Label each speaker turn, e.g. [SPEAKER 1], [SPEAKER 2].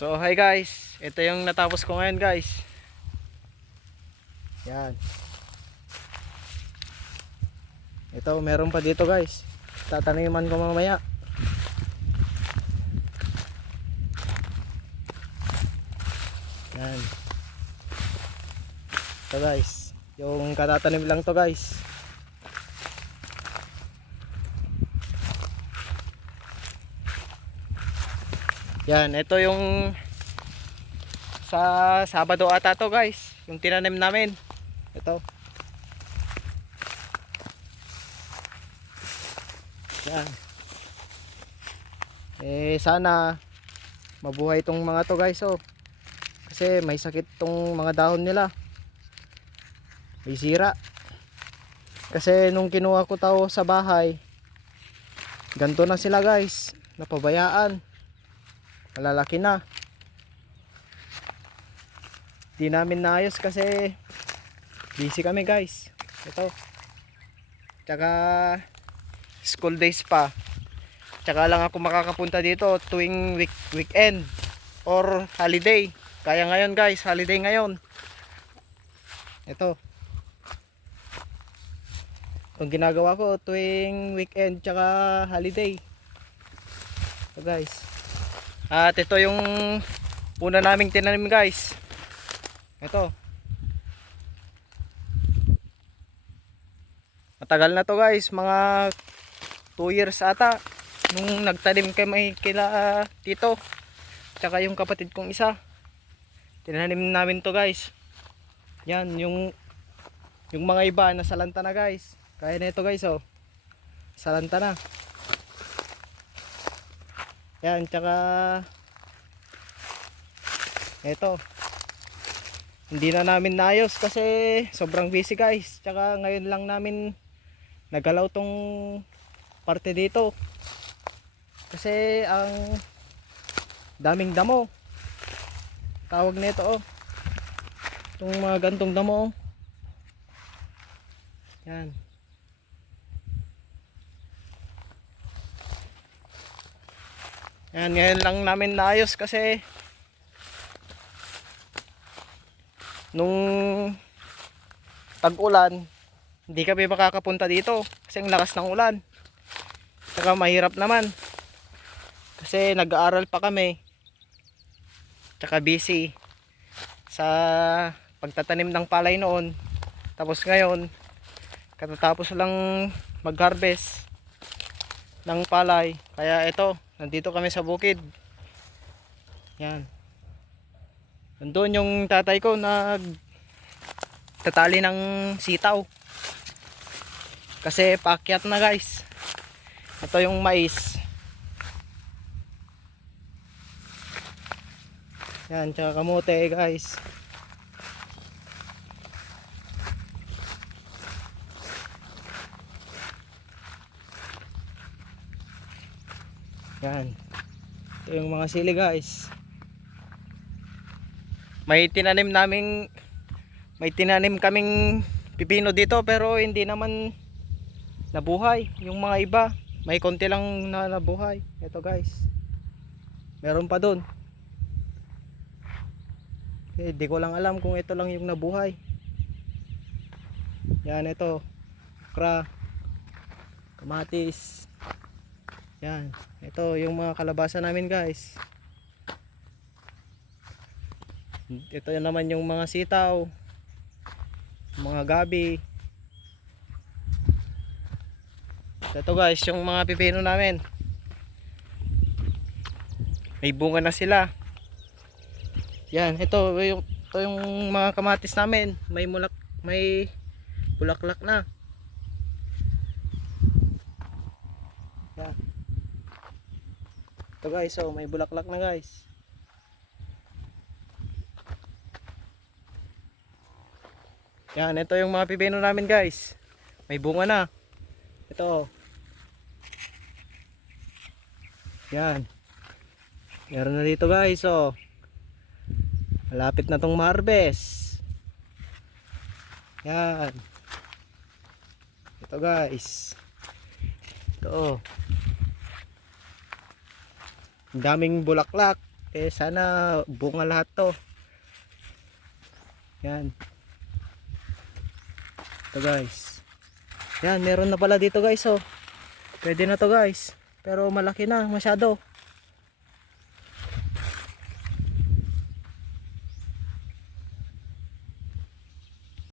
[SPEAKER 1] So hi guys, ito yung natapos ko ngayon guys. Yan. Ito meron pa dito guys. Tataniman ko mamaya. Yan. Ito guys, yung katatanim lang to guys. Yan, ito yung sa Sabado ata to guys, yung tinanim namin. Ito. Yan. Eh sana mabuhay tong mga to guys oh. Kasi may sakit tong mga dahon nila. May sira. Kasi nung kinuha ko tao sa bahay, ganto na sila guys, napabayaan malalaki na. Di namin naayos kasi busy kami guys. Ito. Tsaka school days pa. Tsaka lang ako makakapunta dito tuwing week, weekend or holiday. Kaya ngayon guys holiday ngayon. Ito. Itong ginagawa ko tuwing weekend tsaka holiday. Ito guys at ito yung una naming tinanim guys. Ito. Matagal na to guys, mga 2 years ata nung nagtanim kami kila ah, tito. Tsaka yung kapatid kong isa. Tinanim namin to guys. Yan yung yung mga iba nasalanta na guys. Kaya na ito guys oh. Salanta na. Yan, tsaka eto. Hindi na namin naayos kasi sobrang busy guys. Tsaka ngayon lang namin nagalaw tong parte dito. Kasi ang daming damo. Tawag nito oh. Itong mga gantong damo oh. Yan. Yan, ngayon lang namin naayos kasi nung tag-ulan, hindi kami makakapunta dito kasi ang lakas ng ulan. Saka mahirap naman. Kasi nag-aaral pa kami. Tsaka busy sa pagtatanim ng palay noon. Tapos ngayon, katatapos lang mag-harvest ng palay. Kaya ito, nandito kami sa bukid. Yan. Nandun yung tatay ko nag tatali ng sitaw. Kasi paakyat na guys. Ito yung mais. Yan, tsaka kamote guys. Yan. Ito yung mga sili guys. May tinanim naming may tinanim kaming pipino dito pero hindi naman nabuhay. Yung mga iba, may konti lang na nabuhay. Ito guys. Meron pa doon. Eh, di ko lang alam kung ito lang yung nabuhay. Yan ito. Okra. Kamatis. Yan. Ito yung mga kalabasa namin guys. Ito naman yung mga sitaw. Mga gabi. Ito guys, yung mga pipino namin. May bunga na sila. Yan, ito yung, ito yung mga kamatis namin. May mulak, may bulaklak na. Yan. Ito guys, so may bulaklak na guys. Yan, ito yung mga pipino namin guys. May bunga na. Ito. Yan. Meron na dito guys, oh. Malapit na tong harvest. Yan. Ito guys. Ito. Daming bulaklak. Eh sana bunga lahat to. Yan. Ito guys. Yan, meron na pala dito guys oh. Pwede na to guys. Pero malaki na masyado.